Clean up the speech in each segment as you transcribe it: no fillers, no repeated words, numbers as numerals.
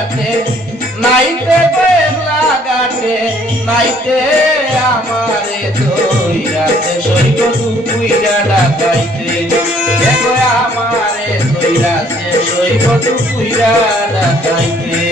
গাতে নাইতে বেলা গাতে নাইতে আমারে দইরাতে সইব দুপুইরা ডাকাইতে দেখো আমারে দইরাতে সইব দুপুইরা ডাকাইতে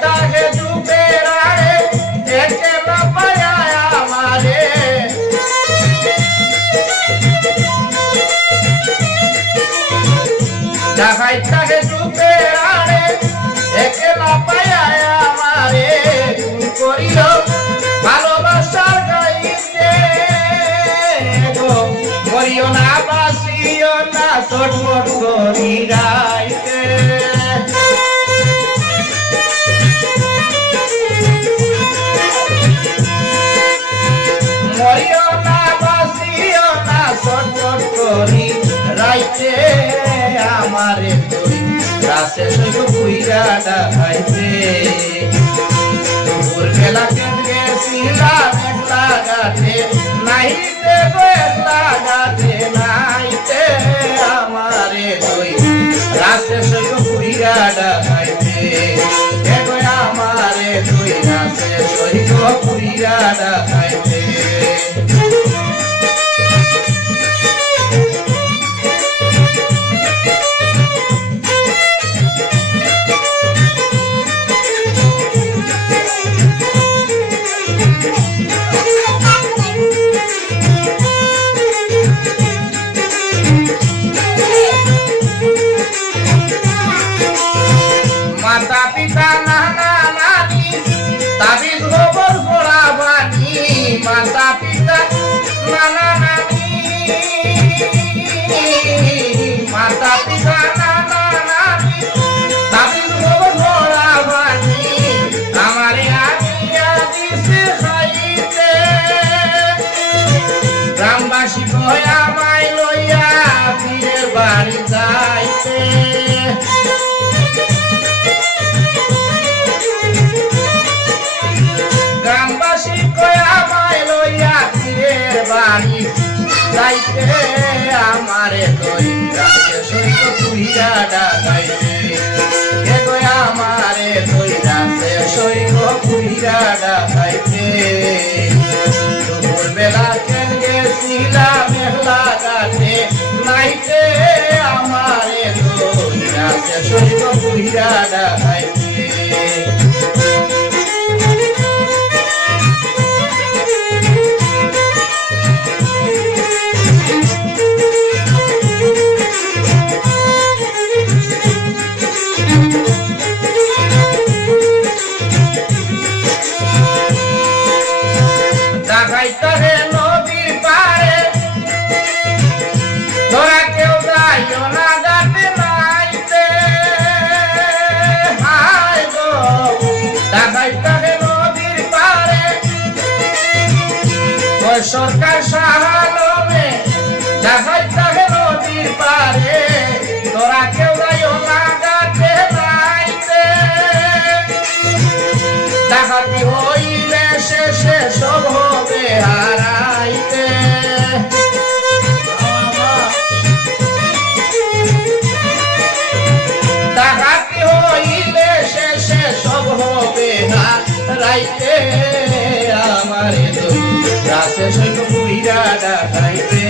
তাহে ডুবের আড়ে একলা পায়া আমারে তাহে ডুবের আড়ে একলা পায়া আমারে করিল ভালোবাসার গাইতে গো করিও না বাসিও না ছটফট করি রাইতে মরিও না বাসিও না ছটফট করি রাইতে আমারে তুই রাসে সইব পুইরা ডাকাইতে দুপুর বেলা কেন গেছিলাম একলা গাতে নাইতে গো একলা গাতে নাইতে আমারে তুই রাসে সইব পুইরা ডাকাইতে দেখো আমারে তুই রাসে সইব পুইরা ডাকাইতে মাতা পিতা নানা নানি তাবিজ গোবর পোড়া বানি মাতা পিতা নানা নানি মাতা পিতা নানা নানি তাবিজ গোবর পোড়া বানি আমারে আনিয়া দিছে খাইতে গ্রামবাসী কয় আমায় লইয়া পীরের বাড়ি যাইতে গ্রামবাসী কয় আমায় লইয়া পীরের বাড়ি যাইতে আমারে দইরাতে সইব পুইরা ডাকাইতে কে কয় আমারে দইরাতে সইব পুইরা ডাকাইতে দুপুর বেলা কেন গেছিলাম একলা গাতে নাইতে আমারে দইরাতে সইব পুইরা ডাকাইতে ডাকাইতে নদীর পারে তোরা কেউ যাইও না গাতে নাইতে হায় গো ডাকাইতে নদীর পারে ওই সরকার সাহায্যে ডাকাইতে নদীর পারে তোরা কেউ যাইও না গাতে নাইতে ডাকাতি হইলে শেষে সব হবে হারাইতে ডাকাতি হইলে শেষে সব হবে হারাইতে আমারে তুই রাসে সইব পুইরা ডাকাইতে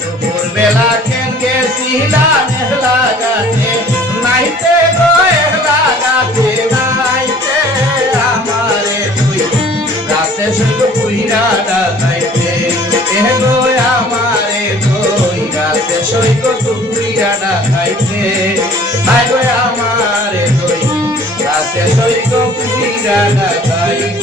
দুপুর বেলা কেন গেছিলাম একলা গাতে নাইতে গো একলা গাতে নাইতে আমারে তুই রাসে সইব পুইরা ডাকাইতে গো আমারে তুই রাসে সইব পুইরা ডাকাইতে আয় গো আমারে তুই রাসে সইব পুইরা ডাকাইতে